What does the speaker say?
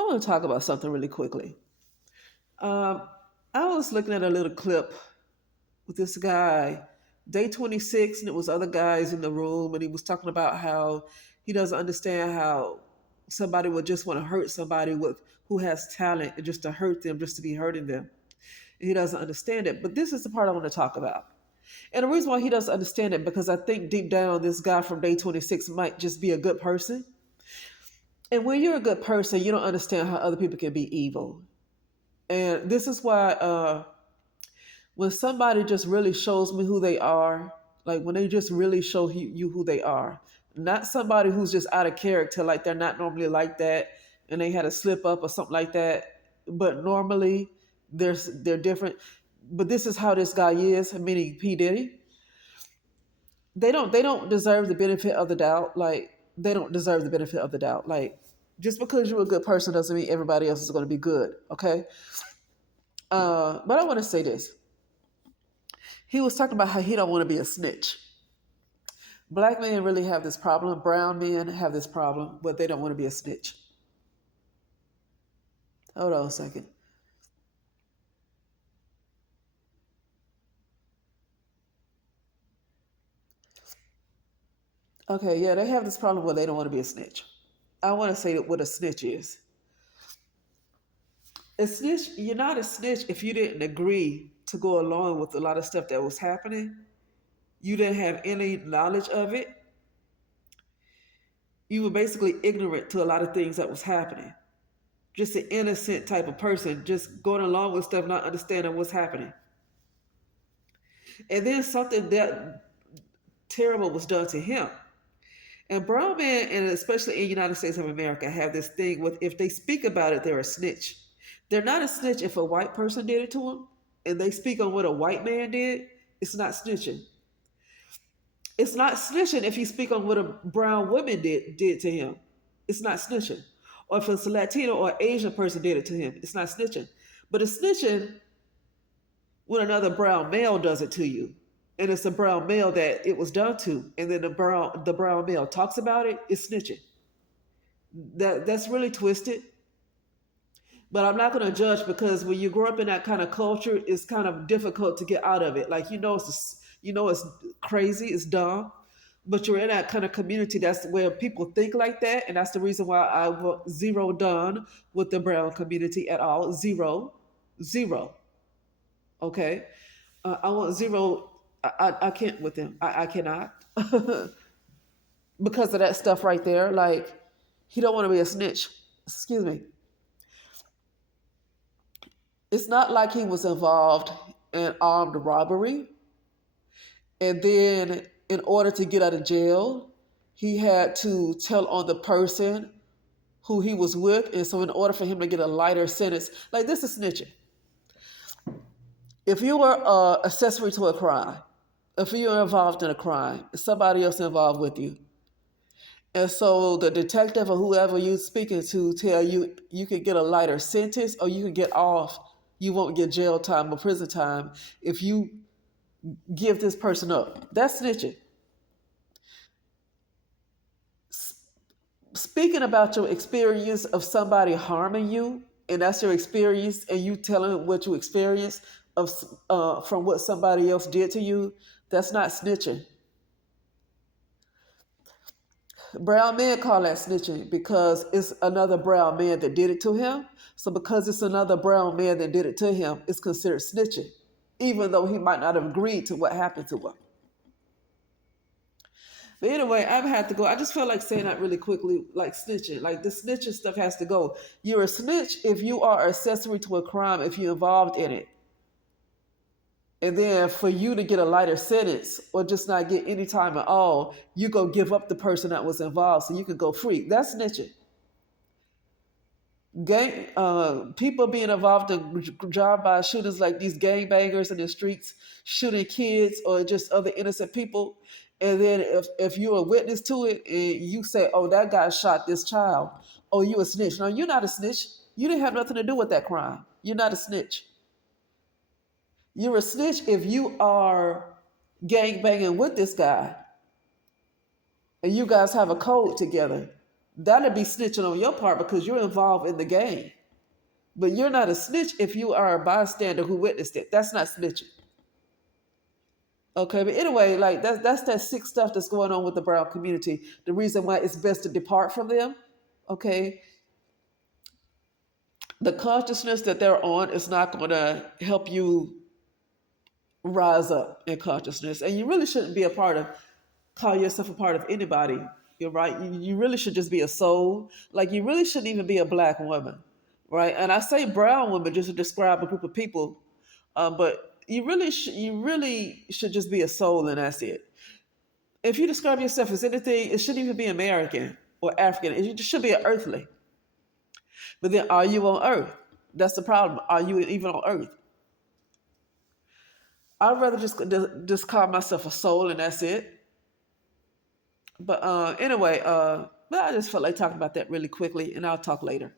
I want to talk about something really quickly. Um, I was looking at a little clip with this guy, day 26, and it was other guys in the room, and he was talking about how he doesn't understand how somebody would just want to hurt somebody with who has talent and just to hurt them, just to be hurting them. And he doesn't understand it. But this is the part I want to talk about. And the reason why he doesn't understand it, because I think deep down this guy from day 26 might just be a good person. And when you're a good person, you don't understand how other people can be evil. And this is why when somebody just really shows me who they are, like when they just really show you who they are, not somebody who's just out of character, like they're not normally like that and they had a slip up or something like that, but normally they're different. But this is how this guy is, meaning P. Diddy. They don't deserve the benefit of the doubt. Like they don't deserve the benefit of the doubt. Like just because you're a good person doesn't mean everybody else is going to be good. Okay. But I want to say this. He was talking about how he don't want to be a snitch. Black men really have this problem. Brown men have this problem, but they don't want to be a snitch. Hold on a second. Okay, yeah, they have this problem where they don't want to be a snitch. I want to say that what a snitch is. A snitch, you're not a snitch if you didn't agree to go along with a lot of stuff that was happening. You didn't have any knowledge of it. You were basically ignorant to a lot of things that was happening. Just an innocent type of person, just going along with stuff, not understanding what's happening. And then something that terrible was done to him. And brown men, and especially in the United States of America, have this thing with if they speak about it, they're a snitch. They're not a snitch if a white person did it to them, and they speak on what a white man did. It's not snitching. It's not snitching if you speak on what a brown woman did to him. It's not snitching. Or if it's a Latino or Asian person did it to him, it's not snitching. But it's snitching when another brown male does it to you. And it's a brown male that it was done to, and then the brown male talks about it, it's snitching. That's really twisted. But I'm not going to judge because when you grow up in that kind of culture, it's kind of difficult to get out of it. Like it's crazy, it's dumb, but you're in that kind of community. That's where people think like that, and that's the reason why I want zero done with the brown community at all. Zero, zero. Okay, I want zero. I can't with them. I cannot because of that stuff right there. Like he don't want to be a snitch. Excuse me. It's not like he was involved in armed robbery. And then, in order to get out of jail, he had to tell on the person who he was with. And so, in order for him to get a lighter sentence, like this is snitching. If you were accessory to a crime, if you were involved in a crime, somebody else involved with you. And so the detective or whoever you're speaking to tell you you can get a lighter sentence or you can get off. You won't get jail time or prison time if you give this person up. That's snitching. Speaking about your experience of somebody harming you, and that's your experience, and you telling what you experienced of from what somebody else did to you, that's not snitching. Brown men call that snitching because it's another brown man that did it to him. So because it's another brown man that did it to him, it's considered snitching, even though he might not have agreed to what happened to him. But anyway, I've had to go. I just feel like saying that really quickly, like snitching. Like the snitching stuff has to go. You're a snitch if you are accessory to a crime, if you're involved in it. And then for you to get a lighter sentence or just not get any time at all, you go give up the person that was involved so you can go free. That's snitching. People being involved in drive-by shootings like these gangbangers in the streets, shooting kids or just other innocent people. And then if you're a witness to it and you say, oh, that guy shot this child, oh, you a snitch. No, you're not a snitch. You didn't have nothing to do with that crime. You're not a snitch. You're a snitch if you are gang banging with this guy and you guys have a code together. That'd be snitching on your part because you're involved in the game. But you're not a snitch if you are a bystander who witnessed it. That's not snitching. Okay, but anyway, like that's that sick stuff that's going on with the brown community. The reason why it's best to depart from them. Okay, the consciousness that they're on is not going to help you rise up in consciousness, and you really shouldn't be a part of call yourself a part of anybody. You're right. You really should just be a soul. Like you really shouldn't even be a black woman, right? And I say brown woman just to describe a group of people, but you really should just be a soul, and that's it. If you describe yourself as anything, it shouldn't even be American or African. It just should be an earthly. But then, are you on Earth? That's the problem. Are you even on Earth? I'd rather just call myself a soul, and that's it. But anyway, but I just felt like talking about that really quickly, and I'll talk later.